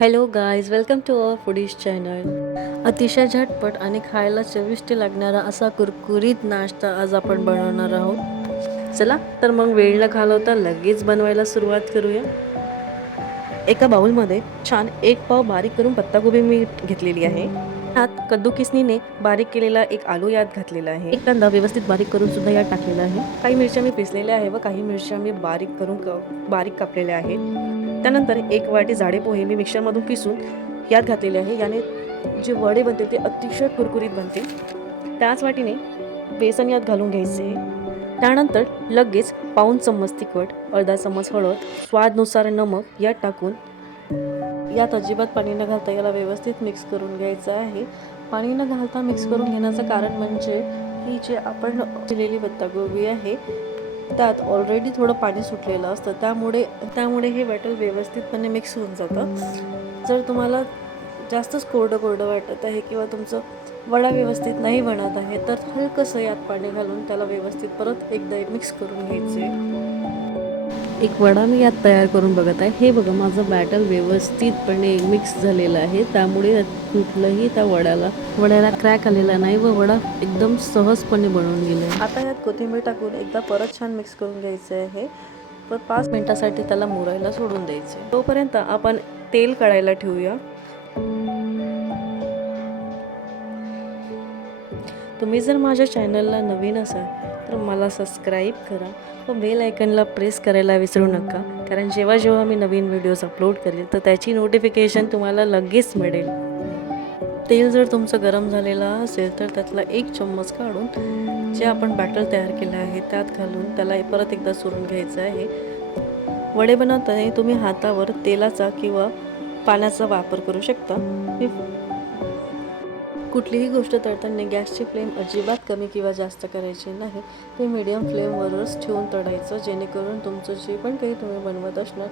Hello guys, welcome to our foodies channel. अतिशय झटपट आणि खायला चविष्ट लागणारा असा कुरकुरीत नाश्ता आज आपण बनवणार आहोत. चला तर मग वेळ न घालवता लगेच बनवायला सुरुवात करूया. एका बाउलमध्ये छान एक पाव बारीक करून पत्ताकोबी मी घेतलेली आहे. यात कद्दू किसनीने बारीक केलेला एक आलू यात घातलेला आहे. एक कांदा व्यवस्थित बारीक करून सुद्धा यात टाकलेला आहे. काही मिरच्या मी पिसलेल्या आहे व काही मिरच्या मी बारीक कापलेल्या आहेत. त्यानंतर एक वाटी जाडे पोहे मी मिक्सरमधून पिसून यात घातलेले आहे. याने जे वडे बनतील ते अतिशय कुरकुरीत बनतील. त्याच वाटीने बेसन यात घालून घ्यायचे. त्यानंतर लगेच पाऊण चम्मच तिखट, अर्धा चम्मच हळद, स्वादनुसार नमक यात टाकून यात अजिबात पाणी न घालता याला व्यवस्थित मिक्स करून घ्यायचं आहे. पाणी न घालता मिक्स करून घेण्याचं कारण म्हणजे ही जे आपण चिरलेली पत्ताकोबी आहे त्यात ऑलरेडी थोडं पाणी सुटलेलं असतं, त्यामुळे हे बॅटर व्यवस्थितपणे मिक्स होऊन जातं. जर तुम्हाला जास्तच कोरडं वाटत आहे किंवा तुमचं वडा व्यवस्थित नाही बनत आहे तर हलकंसं यात पाणी घालून त्याला व्यवस्थित परत एकदा मिक्स करून घ्यायचे. एक वडा मी यात तयार करून बघत आहे. हे बघा, माझं बॅटर व्यवस्थितपणे मिक्स झालेलं आहे, त्यामुळे कुठलंही त्या वड्याला क्रॅक आलेला नाही व वडा एकदम सहजपणे बनवून गेला. आता यात कोथिंबीर टाकून एकदा परत छान मिक्स करून घ्यायचं आहे. पण 5 मिनिटासाठी त्याला मुरायला सोडून द्यायचे. तोपर्यंत आपण तेल कढायला ठेवूया. तुम्ही जर माझ्या चॅनलला नवीन असाल तर मला सबस्क्राईब करा व बेल आयकनला प्रेस करायला विसरू नका, कारण जेव्हा मी नवीन व्हिडिओज अपलोड करेल तर त्याची नोटिफिकेशन तुम्हाला लगेच मिळेल. तेल जर तुमचं गरम झालेलं असेल तर त्यातला 1 चम्मच काढून जे आपण बॅटर तयार केलं आहे त्यात घालून त्याला परत एकदा चुरून घ्यायचं आहे. वडे बनवताना तुम्ही हातावर तेलाचा किंवा पाण्याचा वापर करू शकता. कुठलीही गोष्ट तळताना गॅसची फ्लेम अजिबात कमी किंवा जास्त करायची नाही. ते मीडियम फ्लेमवरच ठेवून तळायचं, जेणेकरून तुमचं जे पण काही तुम्ही बनवत असणार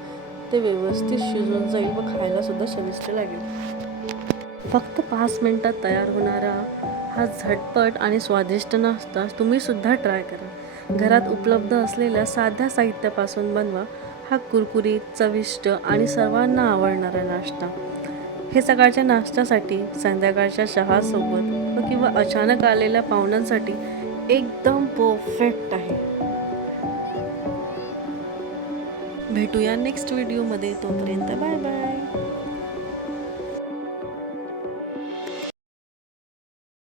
ते व्यवस्थित शिजून जाईल व खायला सुद्धा चविष्ट लागेल. फक्त 5 मिनिटात तयार होणारा हा झटपट आणि स्वादिष्ट नाश्ता तुम्ही सुद्धा ट्राय करा. घरात उपलब्ध असलेल्या साध्या साहित्यापासून बनवा हा कुरकुरीत, चविष्ट आणि सर्वांना आवडणारा नाश्ता. हे सकाळच्या नाश्त्यासाठी, संध्याकाळच्या चहासोबत किंवा अचानक आलेल्या पाहुण्यांसाठी एकदम परफेक्ट आहे. भेटूया नेक्स्ट व्हिडिओमध्ये. तोपर्यंत बाय बाय.